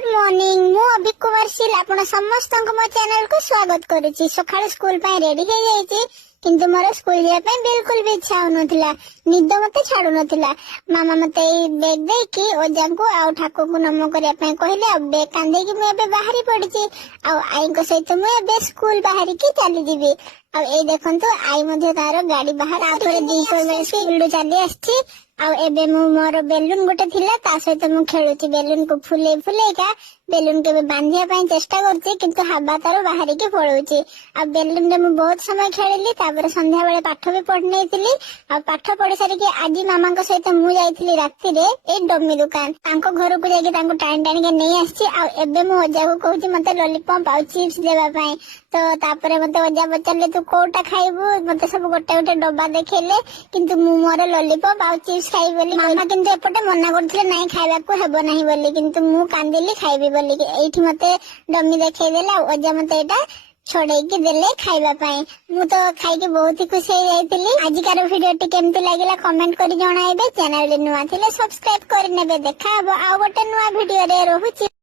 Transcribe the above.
Good morning मु अभी कुमारशील आपण समस्त मो चैनल को स्वागत करुच्ची। सकाळ स्कूल पाई रेडी हो जाइए किंतु मोर स्कूल जाए बिल्कुल भी इच्छा होनथिला, निद मते छाड़ू नथिला। मामा मते बैग देकी ओजा को आ ठाकुर को नम करिया पई कहले आ बैग कांदे की मैं बाहरी पड़ची आ आई को सहित मैं स्कूल बाहरी की चली जीवी। आ ए देखंतु आई मध्ये तार गाड़ी बाहर आथरे दी को स्कूल चली आछि। एबे मु मोर बेलून गोटे थिला ता सहित मु खेलुची। बेलून को फुले फुले का बेलून के बांधिया पई चेष्टा करची किंतु हवा तार बाहरी के पळौची। आ बेलून रे मु बहुत समय खेलिली। तापर संध्या बेले पाठ भी पढ़ नेतिली। आ पाठ पढ़ी सारी के आज मामा को सहित मु जाइथिली राती रे ए डमी दुकान तांको घर को जाके तांको टाइम टाइम के नहीं आछि। आ एबे मु ओजा को कहूची मते लॉलीपॉप आ चिप्स देबा पई। तो तापर मते ओजा बचले तू कोटा खाइबू मते सब गोटे गोटे डब्बा देखेले किंतु मु मोर लॉलीपॉप आ चिप्स खाइ बोली मामा किंतु एपटे मना करथिले नाही खाइबा को हेबो नाही बोली किंतु मु कांदिली खाइबी बोली एठी मते डमी देखै देला। ओजा मते एटा छोड़े की देले खाइबा पाई। मु तो खाई के बहुत ही खुश हो जाइतिली। आजिकार वीडियो टी केमती लागिला कमेंट करी जणाइबे। चैनल नुआ थिले सब्सक्राइब करि नेबे। देखा हबो आ गोटे नुआ वीडियो रे रहूची।